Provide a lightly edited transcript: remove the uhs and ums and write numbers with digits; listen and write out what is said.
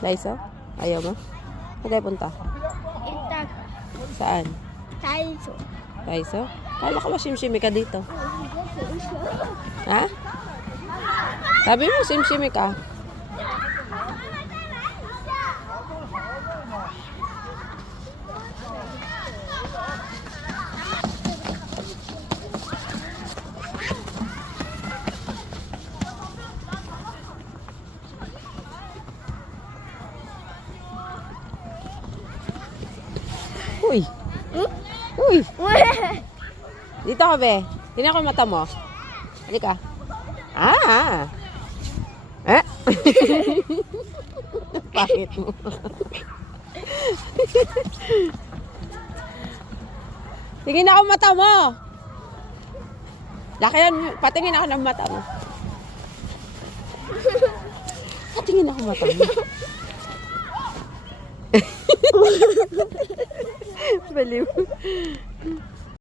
Daiso? Ayaw mo? Saan tayo punta? Itag. Saan? Daiso. Daiso? Kala ko masimsimi ka dito. Ha? Sabi mo simsimi ka. Uy! Uy! Dito ka, be. Tingnan ko mata mo. Halika. Ah! Eh? Pangit mo. Tingin ako mata mo. Lakayan, patingin ako ng mata mo. Patingin ako mata mo. Baliw.